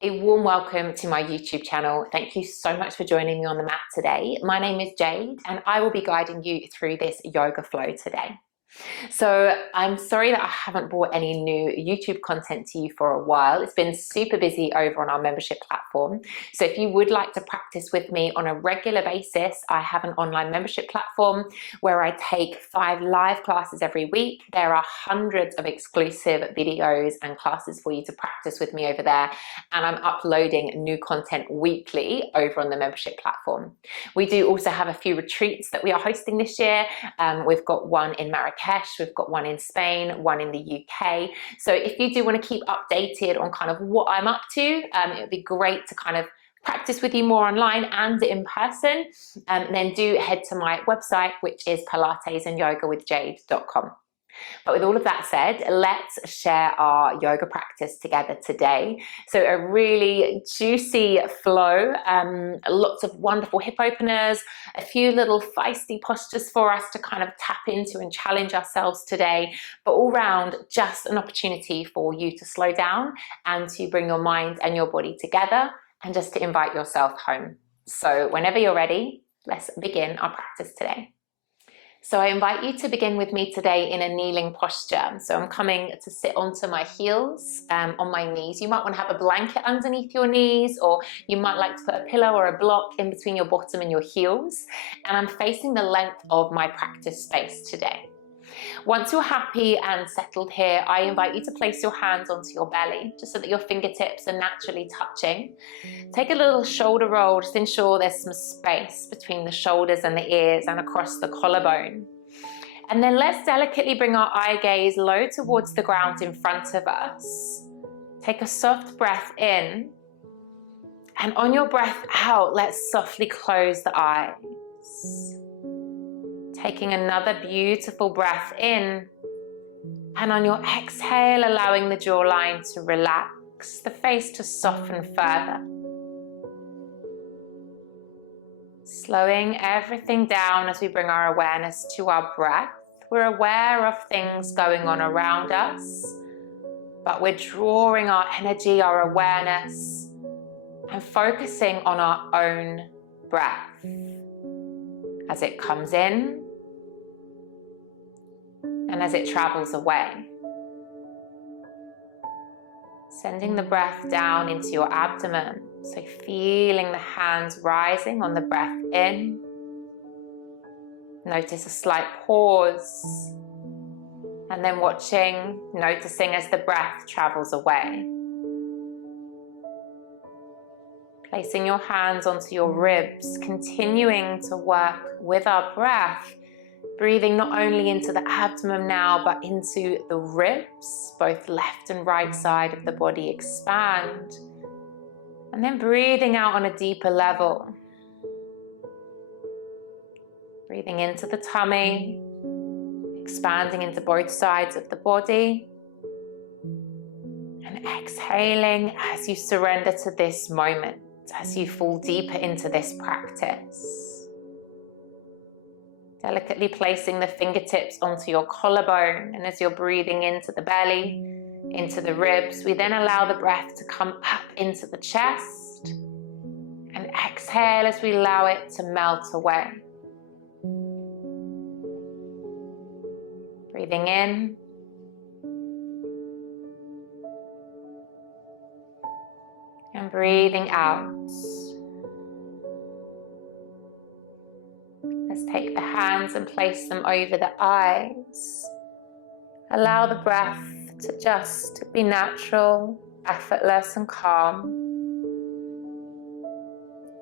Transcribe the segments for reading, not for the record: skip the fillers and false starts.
A warm welcome to my YouTube channel. Thank you so much for joining me on the mat today. My name is Jade and I will be guiding you through this yoga flow today. So I'm sorry that I haven't brought any new YouTube content to you for a while. It's been super busy over on our membership platform. So if you would like to practice with me on a regular basis, I have an online membership platform where I take 5 live classes every week. There are hundreds of exclusive videos and classes for you to practice with me over there. And I'm uploading new content weekly over on the membership platform. We do also have a few retreats that we are hosting this year. We've got one in Marrakesh, we've got one in Spain, one in the UK. So if you do want to keep updated on kind of what I'm up to, it would be great to kind of practice with you more online and in person. Then do head to my website, which is pilatesandyoga.jade.com. But with all of that said, let's share our yoga practice together today. So a really juicy flow, lots of wonderful hip openers, a few little feisty postures for us to kind of tap into and challenge ourselves today, but all round just an opportunity for you to slow down and to bring your mind and your body together and just to invite yourself home. So whenever you're ready, let's begin our practice today. So I invite you to begin with me today in a kneeling posture. So I'm coming to sit onto my heels, on my knees. You might want to have a blanket underneath your knees, or you might like to put a pillow or a block in between your bottom and your heels. And I'm facing the length of my practice space today. Once you're happy and settled here, I invite you to place your hands onto your belly, just so that your fingertips are naturally touching. Take a little shoulder roll, just ensure there's some space between the shoulders and the ears and across the collarbone. And then let's delicately bring our eye gaze low towards the ground in front of us. Take a soft breath in, and on your breath out, let's softly close the eyes. Taking another beautiful breath in, and on your exhale, allowing the jawline to relax, the face to soften further. Slowing everything down as we bring our awareness to our breath. We're aware of things going on around us, but we're drawing our energy, our awareness, and focusing on our own breath. As it comes in, and as it travels away. Sending the breath down into your abdomen. So feeling the hands rising on the breath in. Notice a slight pause. And then noticing as the breath travels away. Placing your hands onto your ribs, continuing to work with our breath. Breathing not only into the abdomen now, but into the ribs, both left and right side of the body expand. And then breathing out on a deeper level. Breathing into the tummy, expanding into both sides of the body. And exhaling as you surrender to this moment, as you fall deeper into this practice. Delicately placing the fingertips onto your collarbone, and as you're breathing into the belly, into the ribs, we then allow the breath to come up into the chest, and exhale as we allow it to melt away. Breathing in, and breathing out. Let's take the hands and place them over the eyes. Allow the breath to just be natural, effortless and calm.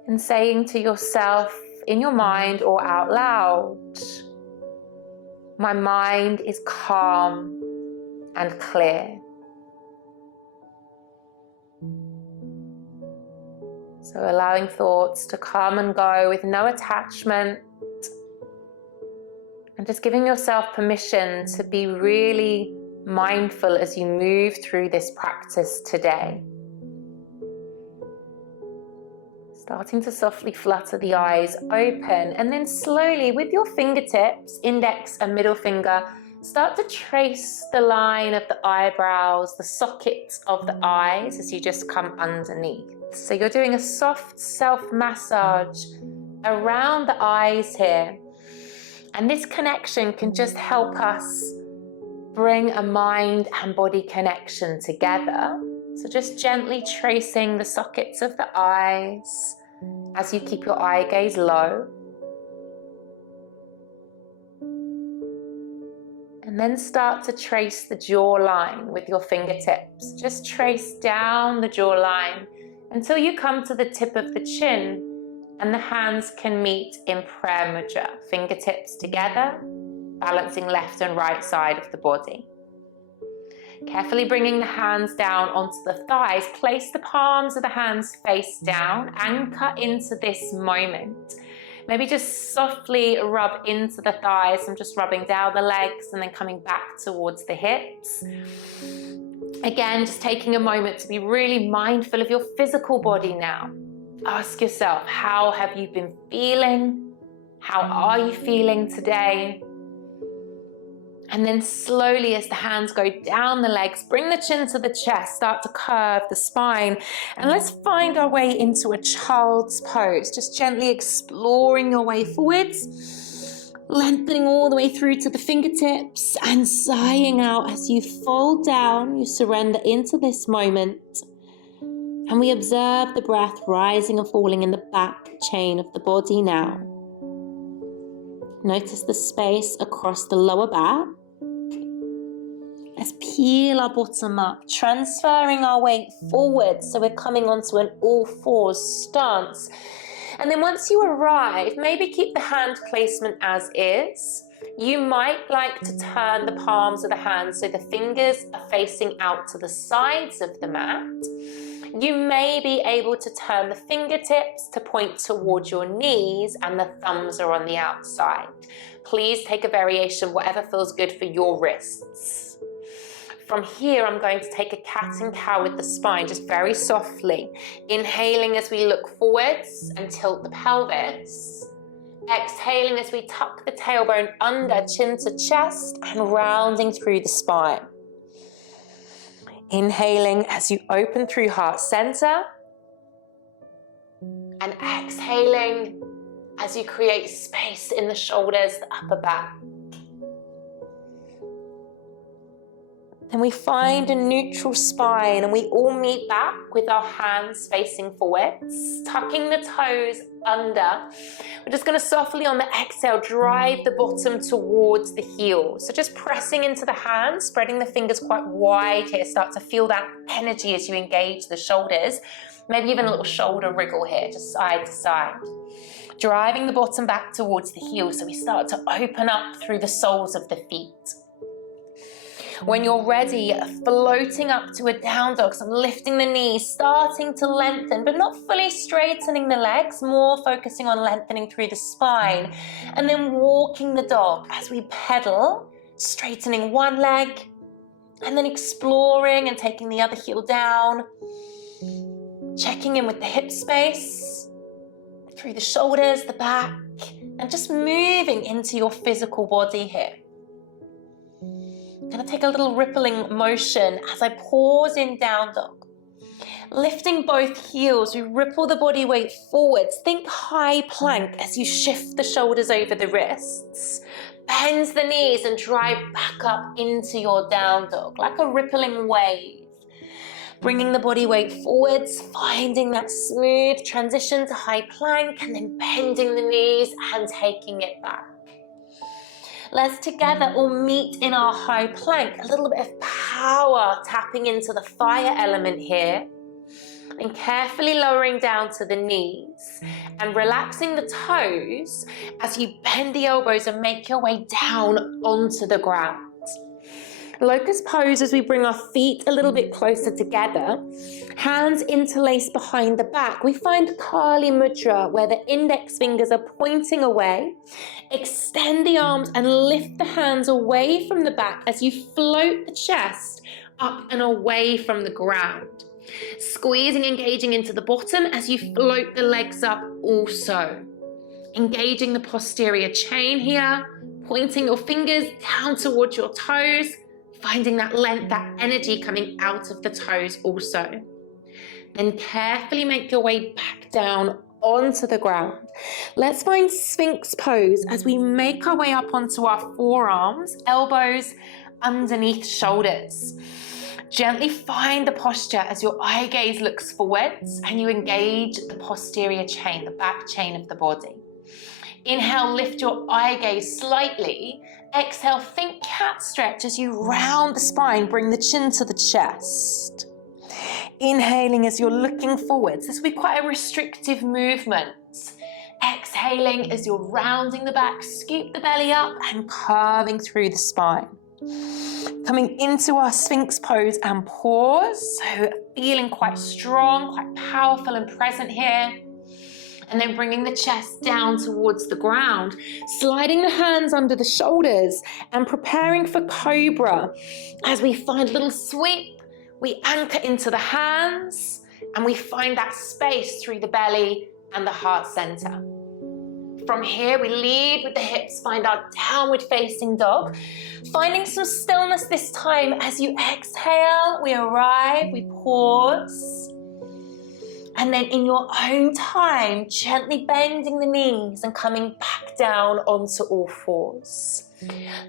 And saying to yourself in your mind or out loud, my mind is calm and clear. So allowing thoughts to come and go with no attachment. And just giving yourself permission to be really mindful as you move through this practice today. Starting to softly flutter the eyes open, and then slowly with your fingertips, index and middle finger, Start to trace the line of the eyebrows, the sockets of the eyes as you just come underneath. So you're doing a soft self-massage around the eyes here. And this connection can just help us bring a mind and body connection together. So just gently tracing the sockets of the eyes as you keep your eye gaze low. And then start to trace the jawline with your fingertips. Just trace down the jawline until you come to the tip of the chin and the hands can meet in prayer mudra. Fingertips together, balancing left and right side of the body. Carefully bringing the hands down onto the thighs, place the palms of the hands face down, anchor into this moment. Maybe just softly rub into the thighs. I'm just rubbing down the legs and then coming back towards the hips. Again, just taking a moment to be really mindful of your physical body now. Ask yourself, how have you been feeling? How are you feeling today? And then slowly, as the hands go down the legs, bring the chin to the chest, start to curve the spine. And let's find our way into a child's pose. Just gently exploring your way forwards, lengthening all the way through to the fingertips and sighing out as you fold down, you surrender into this moment. And we observe the breath rising and falling in the back chain of the body now. Notice the space across the lower back. Let's peel our bottom up, transferring our weight forward so we're coming onto an all fours stance. And then once you arrive, maybe keep the hand placement as is. You might like to turn the palms of the hands so the fingers are facing out to the sides of the mat. You may be able to turn the fingertips to point towards your knees and the thumbs are on the outside. Please take a variation, whatever feels good for your wrists. From here, I'm going to take a cat and cow with the spine, just very softly. Inhaling as we look forwards and tilt the pelvis. Exhaling as we tuck the tailbone under, chin to chest, and rounding through the spine. Inhaling as you open through heart center. And exhaling as you create space in the shoulders, the upper back. Then we find a neutral spine and we all meet back with our hands facing forwards, tucking the toes under. We're just going to softly on the exhale drive the bottom towards the heel. So just pressing into the hands, spreading the fingers quite wide here. Start to feel that energy as you engage the shoulders. Maybe even a little shoulder wriggle here, just side to side. Driving the bottom back towards the heel so we start to open up through the soles of the feet. When you're ready, floating up to a down dog, so I'm lifting the knees, starting to lengthen, but not fully straightening the legs, more focusing on lengthening through the spine. And then walking the dog as we pedal, straightening one leg, and then exploring and taking the other heel down. Checking in with the hip space, through the shoulders, the back, and just moving into your physical body here. I'm going to take a little rippling motion as I pause in down dog. Lifting both heels, we ripple the body weight forwards. Think high plank as you shift the shoulders over the wrists. Bend the knees and drive back up into your down dog, like a rippling wave. Bringing the body weight forwards, finding that smooth transition to high plank, and then bending the knees and taking it back. Let's together all meet in our high plank. A little bit of power, tapping into the fire element here. And carefully lowering down to the knees and relaxing the toes as you bend the elbows and make your way down onto the ground. Locust pose as we bring our feet a little bit closer together. Hands interlaced behind the back. We find Kali Mudra where the index fingers are pointing away. Extend the arms and lift the hands away from the back as you float the chest up and away from the ground. Squeezing, engaging into the bottom as you float the legs up also. Engaging the posterior chain here. Pointing your fingers down towards your toes, finding that length, that energy coming out of the toes also. Then carefully make your way back down onto the ground. Let's find Sphinx pose as we make our way up onto our forearms, elbows underneath shoulders. Gently find the posture as your eye gaze looks forwards and you engage the posterior chain, the back chain of the body. Inhale, lift your eye gaze slightly. Exhale, think cat stretch as you round the spine, bring the chin to the chest. Inhaling as you're looking forwards. This will be quite a restrictive movement. Exhaling as you're rounding the back, scoop the belly up and curving through the spine. Coming into our Sphinx pose and pause. So feeling quite strong, quite powerful and present here. And then bringing the chest down towards the ground, sliding the hands under the shoulders and preparing for cobra. As we find a little sweep, we anchor into the hands and we find that space through the belly and the heart center. From here, we lead with the hips, find our downward facing dog. Finding some stillness this time. As you exhale, we arrive, we pause. And then in your own time, gently bending the knees and coming back down onto all fours.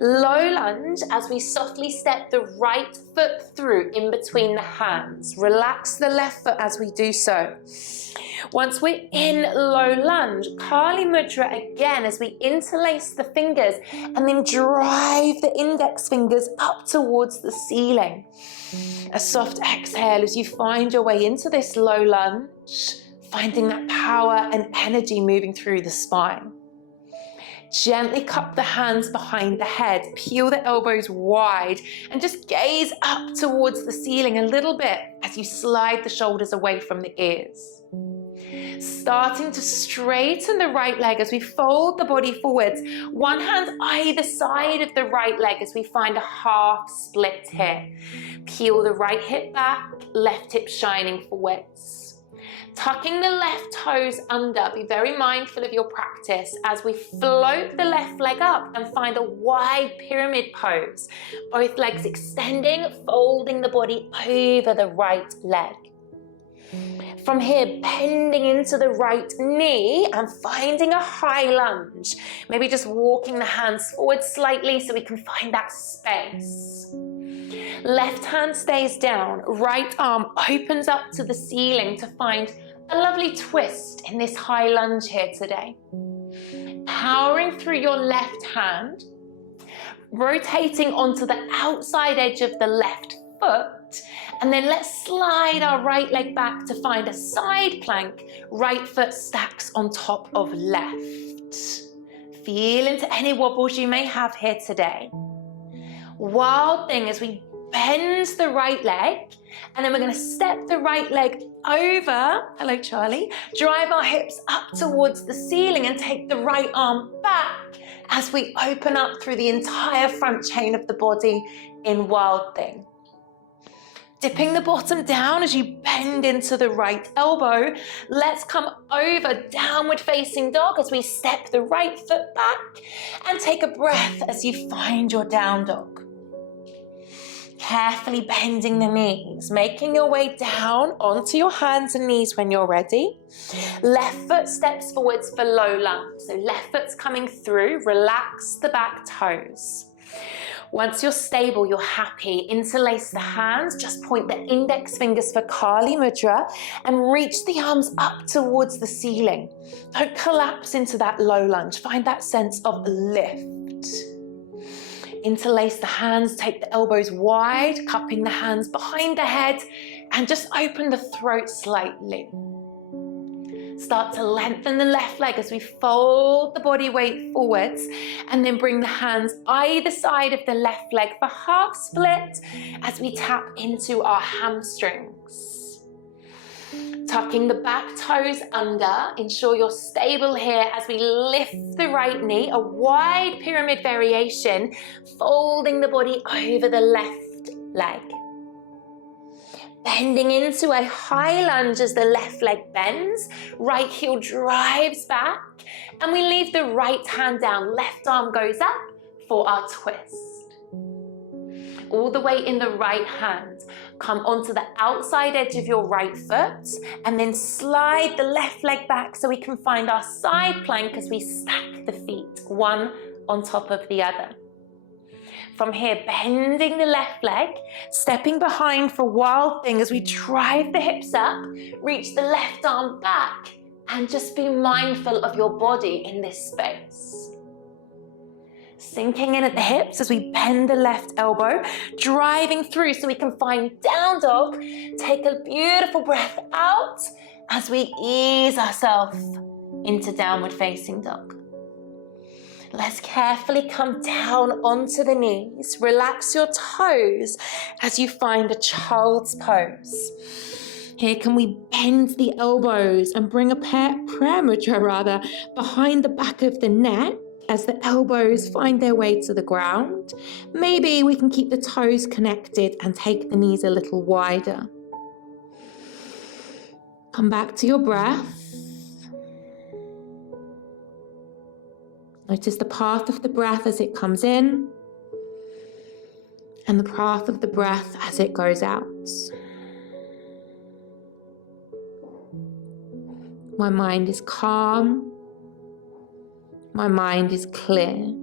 Low lunge as we softly step the right foot through in between the hands. Relax the left foot as we do so. Once we're in low lunge, Kali Mudra again as we interlace the fingers and then drive the index fingers up towards the ceiling. A soft exhale as you find your way into this low lunge, finding that power and energy moving through the spine. Gently cup the hands behind the head, peel the elbows wide, and just gaze up towards the ceiling a little bit as you slide the shoulders away from the ears. Starting to straighten the right leg as we fold the body forwards. One hand either side of the right leg as we find a half split here. Peel the right hip back, left hip shining forwards. Tucking the left toes under, be very mindful of your practice as we float the left leg up and find a wide pyramid pose. Both legs extending, folding the body over the right leg. From here, bending into the right knee and finding a high lunge. Maybe just walking the hands forward slightly so we can find that space. Left hand stays down, right arm opens up to the ceiling to find a lovely twist in this high lunge here today. Powering through your left hand, rotating onto the outside edge of the left foot, and then let's slide our right leg back to find a side plank. Right foot stacks on top of left. Feel into any wobbles you may have here today. Wild thing as we bend the right leg, and then we're going to step the right leg over, hello Charlie, drive our hips up towards the ceiling and take the right arm back as we open up through the entire front chain of the body in wild thing. Dipping the bottom down as you bend into the right elbow. Let's come over downward facing dog as we step the right foot back and take a breath as you find your down dog. Carefully bending the knees, making your way down onto your hands and knees when you're ready. Left foot steps forwards for low lunge. So left foot's coming through, relax the back toes. Once you're stable, you're happy, interlace the hands, just point the index fingers for Kali Mudra and reach the arms up towards the ceiling. Don't collapse into that low lunge, find that sense of lift. Interlace the hands, take the elbows wide, cupping the hands behind the head and just open the throat slightly. Start to lengthen the left leg as we fold the body weight forwards and then bring the hands either side of the left leg for half split as we tap into our hamstrings. Tucking the back toes under, ensure you're stable here as we lift the right knee, a wide pyramid variation, folding the body over the left leg. Bending into a high lunge as the left leg bends, right heel drives back, and we leave the right hand down, left arm goes up, for our twist. All the way in the right hand, come onto the outside edge of your right foot and then slide the left leg back so we can find our side plank as we stack the feet, one on top of the other. From here, bending the left leg, stepping behind for wild thing as we drive the hips up, reach the left arm back, and just be mindful of your body in this space. Sinking in at the hips as we bend the left elbow, driving through so we can find down dog. Take a beautiful breath out as we ease ourselves into downward facing dog. Let's carefully come down onto the knees. Relax your toes as you find a child's pose. Here, can we bend the elbows and bring a prayer mudra behind the back of the neck as the elbows find their way to the ground. Maybe we can keep the toes connected and take the knees a little wider. Come back to your breath. Notice the path of the breath as it comes in and the path of the breath as it goes out. My mind is calm. My mind is clear.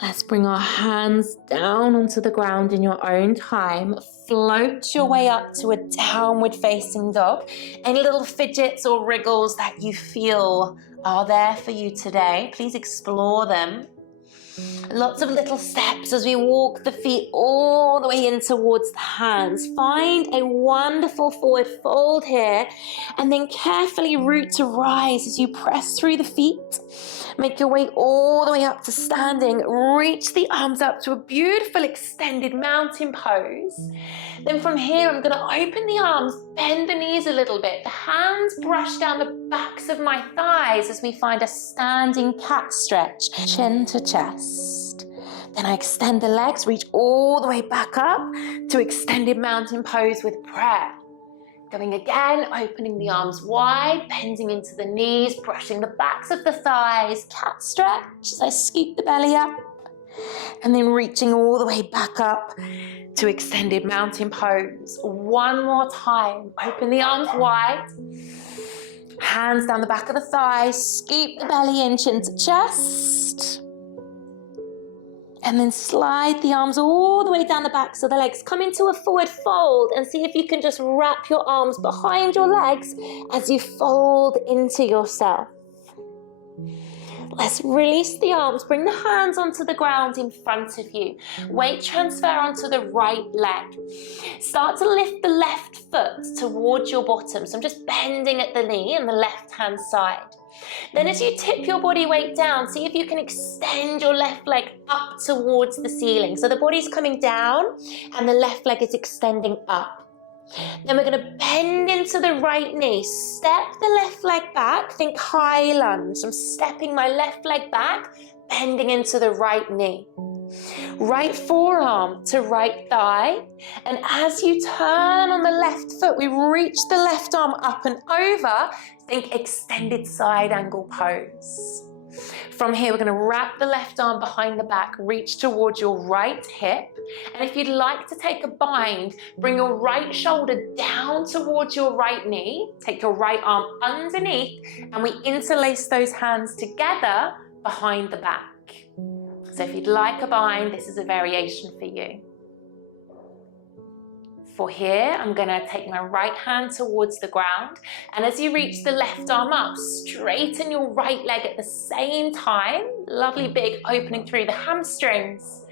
Let's bring our hands down onto the ground in your own time. Float your way up to a downward facing dog. Any little fidgets or wriggles that you feel are there for you today, please explore them. Lots of little steps as we walk the feet all the way in towards the hands. Find a wonderful forward fold here and then carefully root to rise as you press through the feet. Make your way all the way up to standing. Reach the arms up to a beautiful extended mountain pose. Then from here, I'm going to open the arms, bend the knees a little bit. The hands brush down the backs of my thighs as we find a standing cat stretch, chin to chest. Then I extend the legs, reach all the way back up to extended mountain pose with prayer. Going again, opening the arms wide, bending into the knees, brushing the backs of the thighs, cat stretch as I scoop the belly up, and then reaching all the way back up to extended mountain pose. One more time, open the arms wide, hands down the back of the thighs, scoop the belly in, chin to chest. And then slide the arms all the way down the backs of the legs. Come into a forward fold and see if you can just wrap your arms behind your legs as you fold into yourself. Let's release the arms. Bring the hands onto the ground in front of you. Weight transfer onto the right leg. Start to lift the left foot towards your bottom. So I'm just bending at the knee on the left hand side. Then as you tip your body weight down, see if you can extend your left leg up towards the ceiling. So the body's coming down and the left leg is extending up. Then we're going to bend into the right knee. Step the left leg back. Think high lunge. I'm stepping my left leg back, bending into the right knee. Right forearm to right thigh. And as you turn on the left foot, we reach the left arm up and over. Think extended side angle pose. From here, we're going to wrap the left arm behind the back, reach towards your right hip. And if you'd like to take a bind, bring your right shoulder down towards your right knee. Take your right arm underneath, and we interlace those hands together behind the back. So if you'd like a bind, this is a variation for you. For here, I'm going to take my right hand towards the ground, and as you reach the left arm up, straighten your right leg at the same time. Lovely big opening through the hamstrings.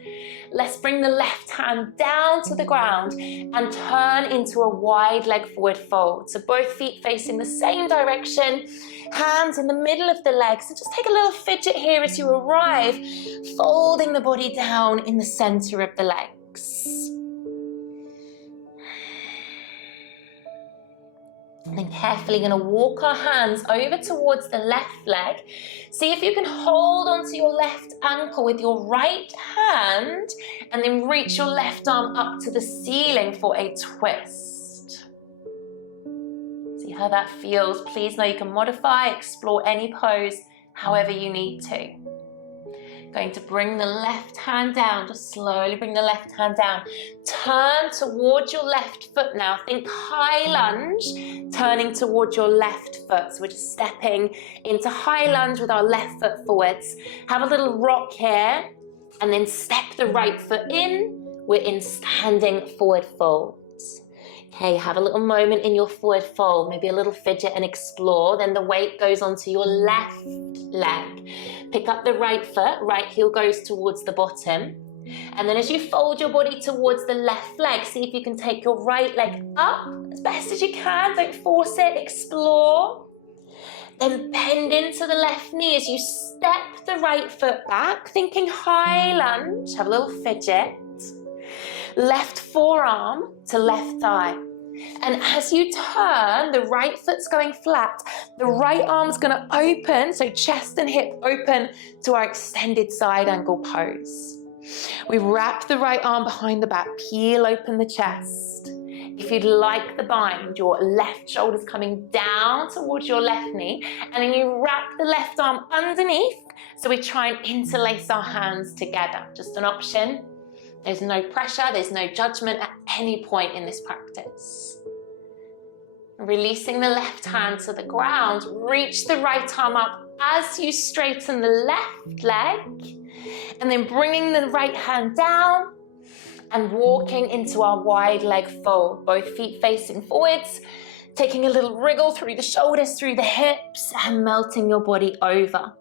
Let's bring the left hand down to the ground and turn into a wide leg forward fold. So both feet facing the same direction, hands in the middle of the legs. So just take a little fidget here as you arrive, folding the body down in the center of the legs. And then carefully going to walk our hands over towards the left leg. See if you can hold onto your left ankle with your right hand and then reach your left arm up to the ceiling for a twist. See how that feels. Please know you can modify, explore any pose however you need to. Going to bring the left hand down, just slowly bring the left hand down. Turn towards your left foot now. Think high lunge, turning towards your left foot. So we're just stepping into high lunge with our left foot forwards. Have a little rock here, and then step the right foot in. We're in standing forward fold. Okay, have a little moment in your forward fold, maybe a little fidget and explore. Then the weight goes onto your left leg. Pick up the right foot, right heel goes towards the bottom. And then as you fold your body towards the left leg, see if you can take your right leg up as best as you can. Don't force it, explore. Then bend into the left knee as you step the right foot back, thinking high lunge. Have a little fidget. Left forearm to left thigh. And as you turn, the right foot's going flat. The right arm's going to open, so chest and hip open to our extended side angle pose. We wrap the right arm behind the back, peel open the chest. If you'd like the bind, your left shoulder's coming down towards your left knee, and then you wrap the left arm underneath, so we try and interlace our hands together. Just an option. There's no pressure, there's no judgment at any point in this practice. Releasing the left hand to the ground, reach the right arm up as you straighten the left leg, and then bringing the right hand down and walking into our wide leg fold, both feet facing forwards, taking a little wriggle through the shoulders, through the hips, and melting your body over.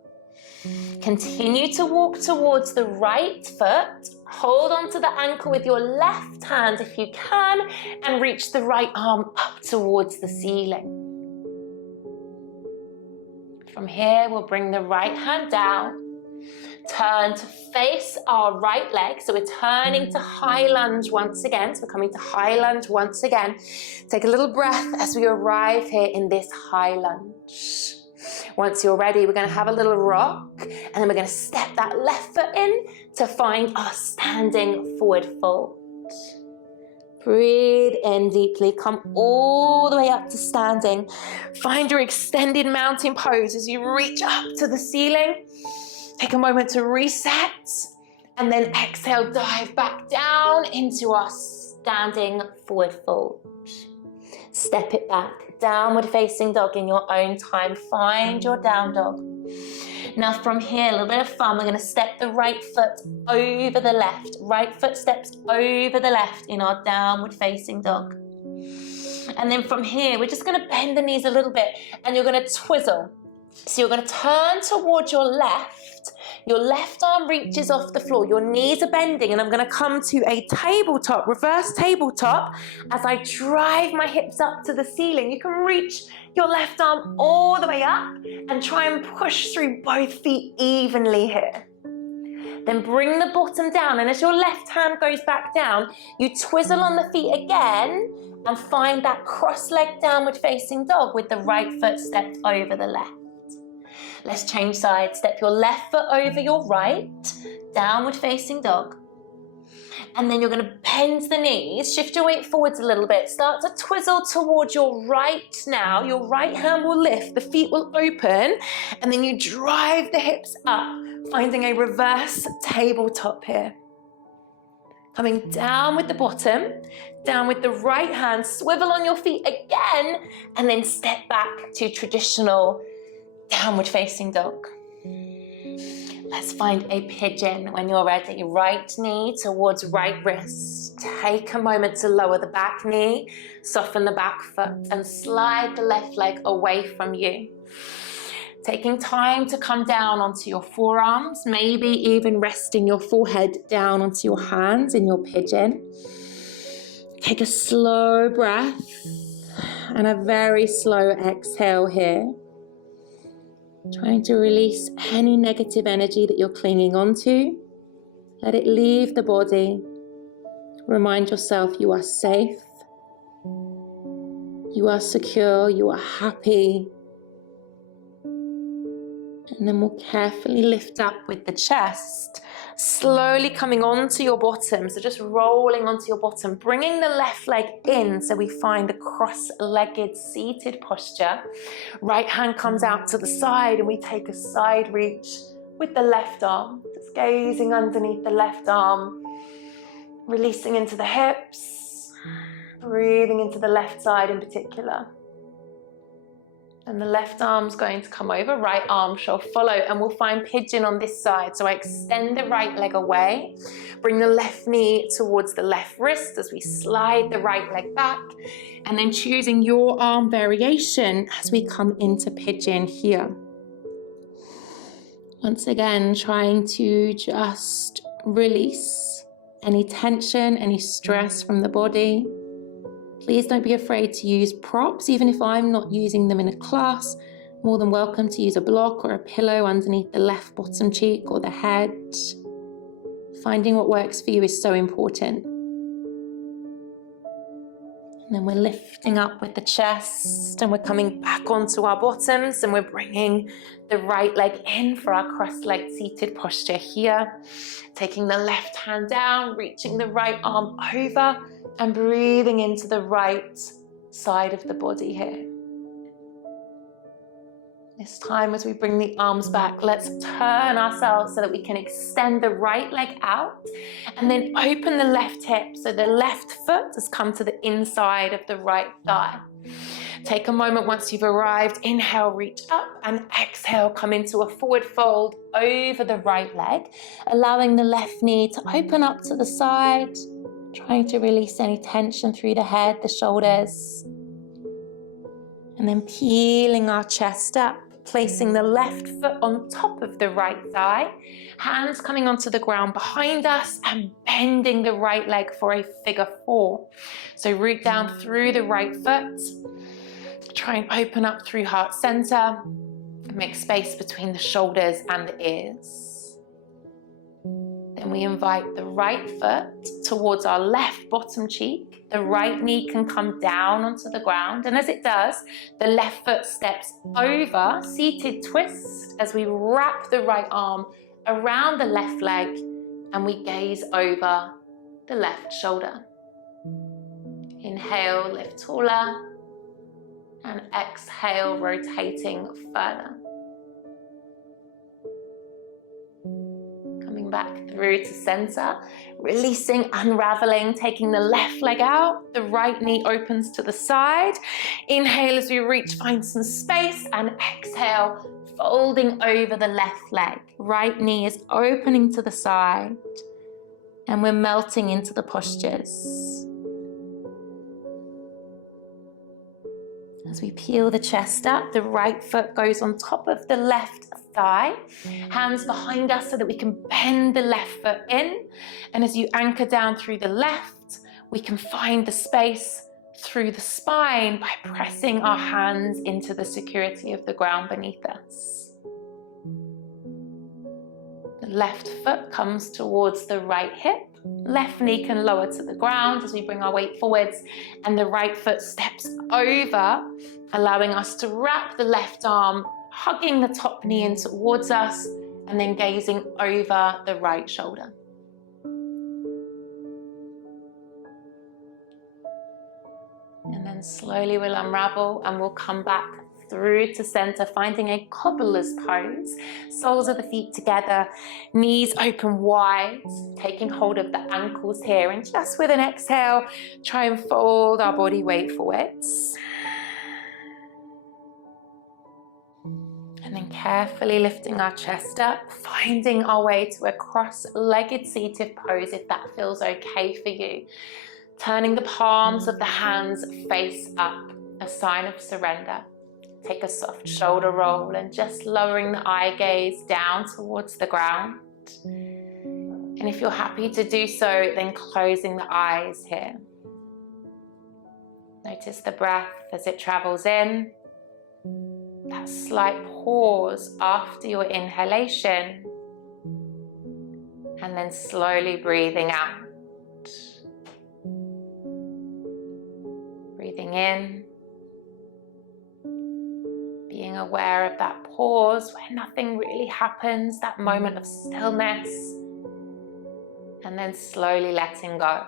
Continue to walk towards the right foot. Hold onto the ankle with your left hand if you can, and reach the right arm up towards the ceiling. From here, we'll bring the right hand down. Turn to face our right leg. So we're turning to high lunge once again. So we're coming to high lunge once again. Take a little breath as we arrive here in this high lunge. Once you're ready, we're going to have a little rock, and then we're going to step that left foot in to find our standing forward fold. Breathe in deeply, come all the way up to standing. Find your extended mountain pose as you reach up to the ceiling. Take a moment to reset, and then exhale, dive back down into our standing forward fold. Step it back. Downward facing dog in your own time. Find your down dog. Now from here, a little bit of fun. We're going to step the right foot over the left. Right foot steps over the left in our downward facing dog. And then from here, we're just going to bend the knees a little bit, and you're going to twizzle. So you're going to turn towards your left. Your left arm reaches off the floor. Your knees are bending, and I'm going to come to a tabletop, reverse tabletop, as I drive my hips up to the ceiling. You can reach your left arm all the way up and try and push through both feet evenly here. Then bring the bottom down, and as your left hand goes back down, you twizzle on the feet again and find that cross-legged downward facing dog with the right foot stepped over the left. Let's change sides. Step your left foot over your right, downward facing dog. And then you're going to bend the knees, shift your weight forwards a little bit, start to twizzle towards your right now. Your right hand will lift, the feet will open, and then you drive the hips up, finding a reverse tabletop here. Coming down with the bottom, down with the right hand, swivel on your feet again, and then step back to traditional downward facing dog. Let's find a pigeon when you're ready. Right knee towards right wrist. Take a moment to lower the back knee, soften the back foot, and slide the left leg away from you. Taking time to come down onto your forearms, maybe even resting your forehead down onto your hands in your pigeon. Take a slow breath and a very slow exhale here. Trying to release any negative energy that you're clinging onto. Let it leave the body. Remind yourself you are safe. You are secure. You are happy. And then we'll carefully lift up with the chest, slowly coming onto your bottom. So just rolling onto your bottom, bringing the left leg in so we find a cross-legged seated posture. Right hand comes out to the side and we take a side reach with the left arm. Just gazing underneath the left arm, releasing into the hips, breathing into the left side in particular. And the left arm's going to come over, right arm shall follow, and we'll find pigeon on this side. So I extend the right leg away, bring the left knee towards the left wrist as we slide the right leg back, and then choosing your arm variation as we come into pigeon here. Once again, trying to just release any tension, any stress from the body. Please don't be afraid to use props, even if I'm not using them in a class. More than welcome to use a block or a pillow underneath the left bottom cheek or the head. Finding what works for you is so important. And then we're lifting up with the chest and we're coming back onto our bottoms and we're bringing the right leg in for our cross-legged seated posture here. Taking the left hand down, reaching the right arm over and breathing into the right side of the body here. This time as we bring the arms back, let's turn ourselves so that we can extend the right leg out and then open the left hip so the left foot has come to the inside of the right thigh. Take a moment once you've arrived, inhale, reach up, and exhale, come into a forward fold over the right leg, allowing the left knee to open up to the side, trying to release any tension through the head, the shoulders, and then peeling our chest up, placing the left foot on top of the right thigh, hands coming onto the ground behind us and bending the right leg for a figure four. So root down through the right foot, try and open up through heart center, make space between the shoulders and the ears. Then we invite the right foot towards our left bottom cheek. The right knee can come down onto the ground, and as it does, the left foot steps over, seated twist, as we wrap the right arm around the left leg and we gaze over the left shoulder. Inhale, lift taller, and exhale, rotating further. Back through to center, releasing, unraveling, taking the left leg out, the right knee opens to the side. Inhale as we reach, find some space, and exhale, folding over the left leg. Right knee is opening to the side, and we're melting into the postures. As we peel the chest up, the right foot goes on top of the left thigh, hands behind us so that we can bend the left foot in. And as you anchor down through the left, we can find the space through the spine by pressing our hands into the security of the ground beneath us. The left foot comes towards the right hip. Left knee can lower to the ground as we bring our weight forwards, and the right foot steps over, allowing us to wrap the left arm, hugging the top knee in towards us, and then gazing over the right shoulder. And then slowly we'll unravel and we'll come back through to center, finding a cobbler's pose. Soles of the feet together, knees open wide, taking hold of the ankles here, and just with an exhale, try and fold our body weight forwards. And then carefully lifting our chest up, finding our way to a cross-legged seated pose if that feels okay for you. Turning the palms of the hands face up, a sign of surrender. Take a soft shoulder roll and just lowering the eye gaze down towards the ground. And if you're happy to do so, then closing the eyes here. Notice the breath as it travels in. That slight pause after your inhalation. And then slowly breathing out. Breathing in. being aware of that pause where nothing really happens, that moment of stillness, and then slowly letting go.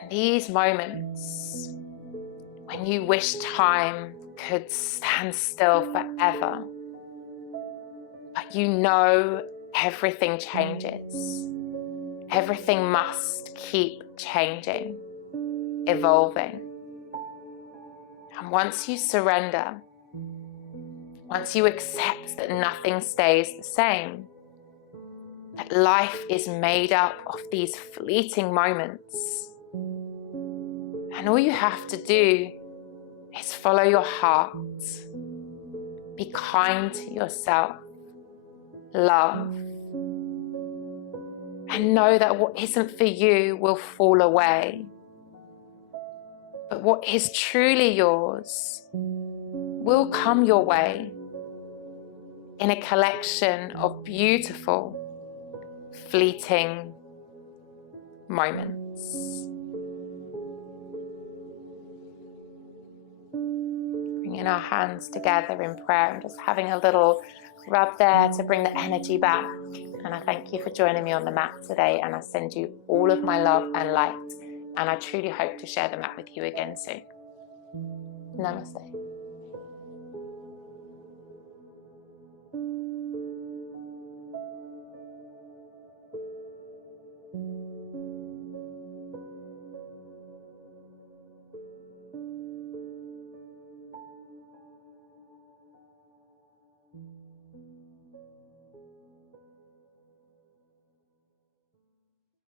And these moments when you wish time could stand still forever, but you know everything changes. Everything must keep changing, evolving. And once you surrender, once you accept that nothing stays the same, that life is made up of these fleeting moments, and all you have to do is follow your heart, be kind to yourself, love, and know that what isn't for you will fall away. But what is truly yours will come your way in a collection of beautiful, fleeting moments. Bringing our hands together in prayer and just having a little rub there to bring the energy back. And I thank you for joining me on the mat today, and I send you all of my love and light, and I truly hope to share the mat with you again soon. Namaste.